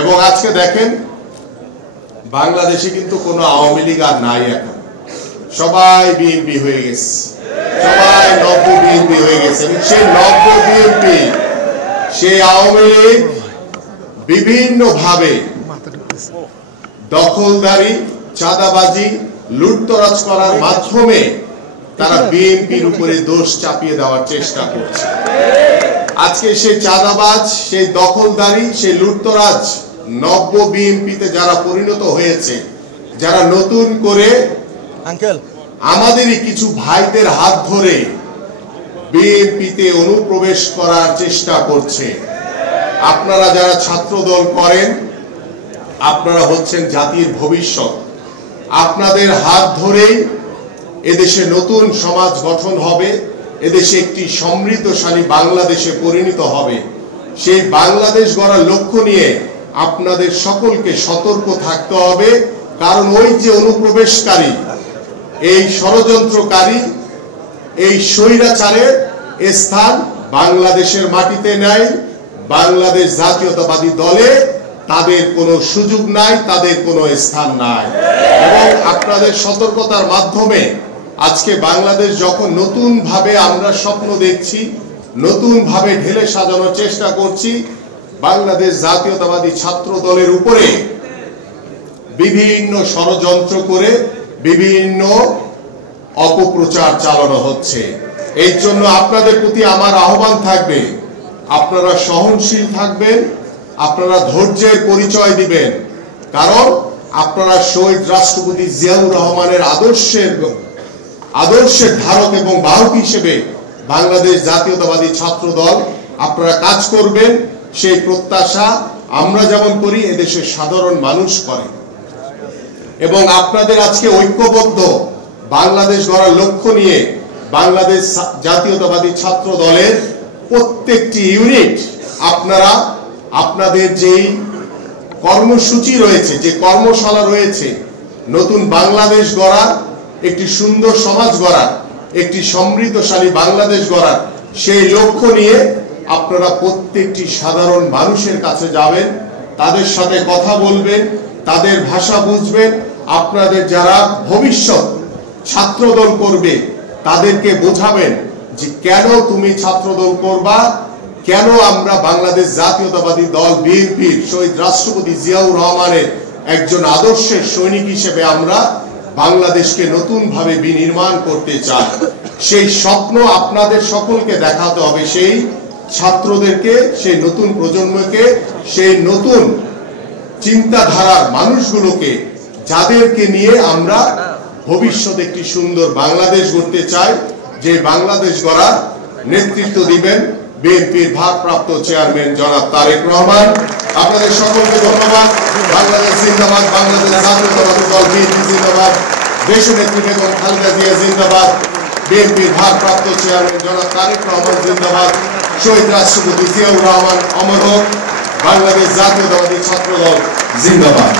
এবং আজকে দেখেন বাংলাদেশে কিন্তু কোনো আওয়ামী লীগ আর নাই, এখন সবাই বিএনপি হয়ে গেছে, সবাই নব্য বিএনপি হয়ে গেছে। সেই নব্য বিএনপি, সেই আওয়ামী লীগ বিভিন্ন ভাবে দখলদারি, চাঁদাবাজি, লুটতরাজ করার মাধ্যমে তারা বিএনপির উপরে দোষ চাপিয়ে দেওয়ার চেষ্টা করছে। আজকে সেই চাঁদাবাজ, সেই দখলদারি, সেই লুটতরাজ নব্য বিএনপিতে যারা পরিণত হয়েছে, যারা নতুন করে আমাদেরই কিছু ভাইদের হাত ধরে বিএনপিতে অনুপ্রবেশ করার চেষ্টা করছে। আপনারা যারা ছাত্র দল করেন, আপনারা হচ্ছেন জাতির ভবিষ্যৎ। আপনাদের হাত ধরেই এদেশে নতুন সমাজ গঠন হবে, এদেশে একটি সমৃদ্ধশালী বাংলাদেশে পরিণত হবে। সেই বাংলাদেশ গড়ার লক্ষ্য নিয়ে আপনাদের সকলকে সতর্ক থাকতে হবে। কারণ ওই যে অনুপ্রবেশকারী, এই ষড়যন্ত্রকারী, এই স্বৈরাচারের স্থান বাংলাদেশের মাটিতে নাই। বাংলাদেশ জাতীয়তাবাদী দলে তাদের কোনো সুযোগ নাই, তাদের কোনো স্থান নাই। এবং আপনাদের সতর্কতার মাধ্যমে আজকে বাংলাদেশ যখন নতুন ভাবে আমরা স্বপ্ন দেখছি, নতুন ভাবে ঢেলে সাজানোর চেষ্টা করছি, বাংলাদেশ জাতীয়তাবাদী ছাত্র দলের উপরে বিভিন্ন ষড়যন্ত্র করে বিভিন্ন অপপ্রচার চালানো হচ্ছে। এই জন্য আপনাদের প্রতি আমার আহ্বান থাকবে, আপনারা সহনশীল থাকবেন, আপনারা ধৈর্যের পরিচয় দিবেন। কারণ আপনারা শহীদ রাষ্ট্রপতি জিয়াউর রহমানের আদর্শের ধারক এবং বাহক হিসেবে বাংলাদেশ জাতীয়তাবাদী ছাত্র দল আপনারা কাজ করবেন। সেই প্রত্যাশা আমরা যেমন করি, এদেশের সাধারণ মানুষ করে। এবং আপনাদের আজকে ঐক্যবদ্ধ বাংলাদেশ গড়ার লক্ষ্য নিয়ে বাংলাদেশ জাতীয়তাবাদী ছাত্র দলের প্রত্যেকটি ইউনিট আপনারা আপনাদের যেই কর্মসূচি রয়েছে, যে কর্মশালা রয়েছে, নতুন বাংলাদেশ গড়া, একটি সুন্দর সমাজ গড়া, একটি সমৃদ্ধশালী বাংলাদেশ গড়া, সেই লক্ষ্য নিয়ে আপনারা প্রত্যেকটি সাধারণ মানুষের কাছে যাবেন, তাদের সাথে কথা বলবেন, তাদের ভাষা বুঝবেন। আপনাদের যারা ভবিষ্যৎ ছাত্রদল করবে তাদেরকে বোঝাবেন যে কেন তুমি ছাত্রদল করবা, কেন আমরা বাংলাদেশ জাতীয়তাবাদী দল বিএনপির শহীদ রাষ্ট্রপতি জিয়াউর রহমানের একজন আদর্শের সৈনিক হিসেবে আমরা বাংলাদেশকে নতুন ভাবে বিনির্মাণ করতে চাই। সেই স্বপ্ন আপনাদের সকলকে দেখাতে হবে, সেই ছাত্রদেরকে, সেই নতুন প্রজন্মকে, সেই নতুন চিন্তাধারার মানুষগুলোকে, যাদেরকে নিয়ে আমরা ভবিষ্যতে একটি সুন্দর বাংলাদেশ গড়তে চাই। যে বাংলাদেশ গড়ার নেতৃত্ব দিবেন বিএনপির ভারপ্রাপ্ত চেয়ারম্যান জনাব তারেক রহমান। আপনাদের সকলকে ধন্যবাদ। বাংলাদেশ জিন্দাবাদ, বাংলাদেশ জাতীয়তাবাদী দল বিএনপি জিন্দাবাদ, দেশনেত্রী বেগম খালেদা জিয়া জিন্দাবাদ, বিএনপির ভারপ্রাপ্ত চেয়ারম্যান জনাব তারেক রহমান জিন্দাবাদ, শহীদ রাষ্ট্রপতি জিয়াউর রহমান অমর হোক, বাংলাদেশ জাতীয়তাবাদী ছাত্র দল জিন্দাবাদ।